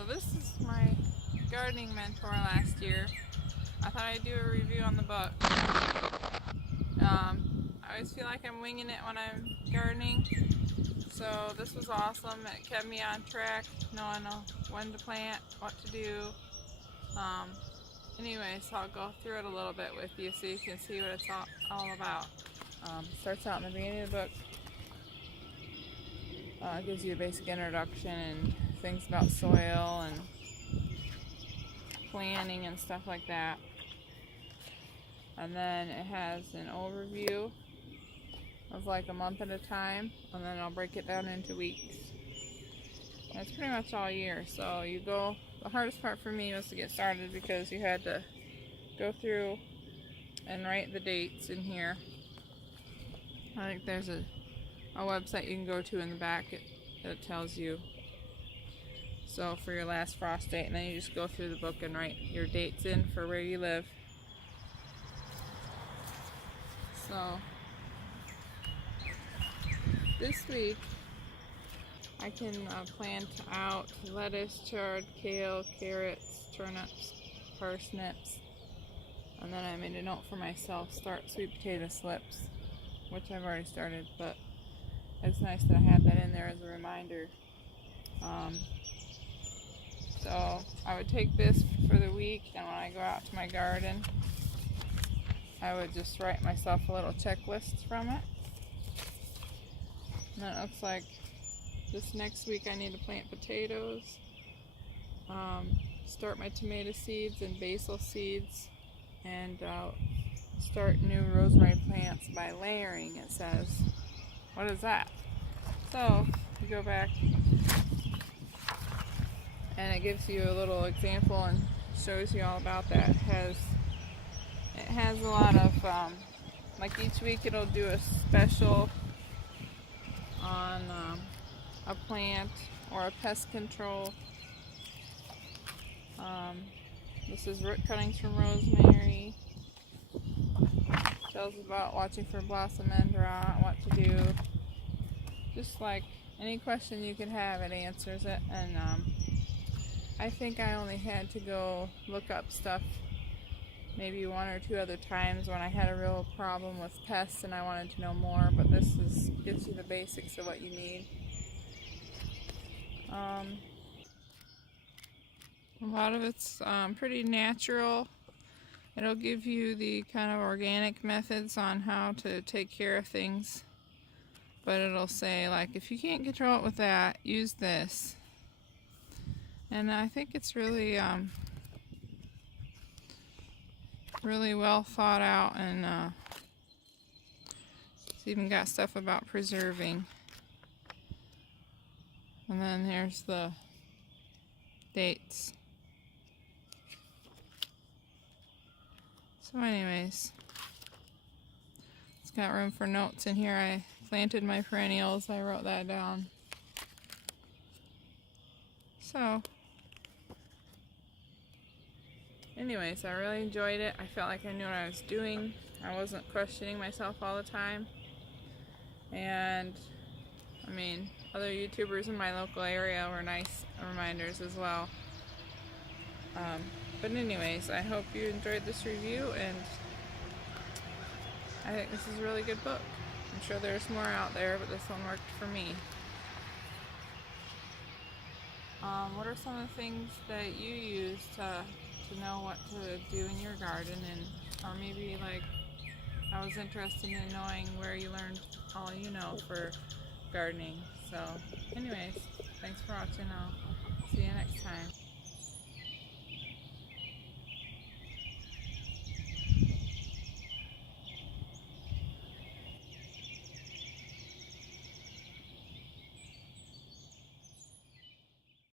So this is my gardening mentor last year. I thought I'd do a review on the book. I always feel like I'm winging it when I'm gardening. So this was awesome. It kept me on track, knowing when to plant, what to do. Anyway, so I'll go through it a little bit with you so you can see what it's all about. It starts out in the beginning of the book. It gives you a basic introduction and things about soil and planting and stuff like that. And then it has an overview of like a month at a time, and then I'll break it down into weeks. And it's pretty much all year. So the hardest part for me was to get started because you had to go through and write the dates in here. I think there's a website you can go to in the back that tells you. So for your last frost date, and then you just go through the book and write your dates in for where you live. So this week I can plant out lettuce, chard, kale, carrots, turnips, parsnips, and then I made a note for myself, start sweet potato slips, which I've already started, but it's nice that I had that in there as a reminder. So I would take this for the week, and when I go out to my garden, I would just write myself a little checklist from it. And then it looks like this next week I need to plant potatoes, start my tomato seeds and basil seeds, and start new rosemary plants by layering, it says. What is that? So you go back and it gives you a little example and shows you all about that. It has a lot of, like each week it'll do a special on a plant or a pest control. This is root cuttings from rosemary. Tells about watching for blossom end rot, what to do. Just like any question you could have, it answers it. And I think I only had to go look up stuff maybe one or two other times when I had a real problem with pests and I wanted to know more, but this gives you the basics of what you need. A lot of it's pretty natural. It'll give you the kind of organic methods on how to take care of things, but it'll say, like, if you can't control it with that, use this. And I think it's really really well thought out, and it's even got stuff about preserving. And then here's the dates. So anyways, it's got room for notes in here. I planted my perennials, I wrote that down. So anyways, I really enjoyed it. I felt like I knew what I was doing. I wasn't questioning myself all the time. And I mean, other YouTubers in my local area were nice reminders as well. But anyways, I hope you enjoyed this review, and I think this is a really good book. I'm sure there's more out there, but this one worked for me. What are some of the things that you use to know what to do in your garden, and or maybe like I was interested in knowing where you learned all you know for gardening. So anyways, thanks for watching. I'll see you next time.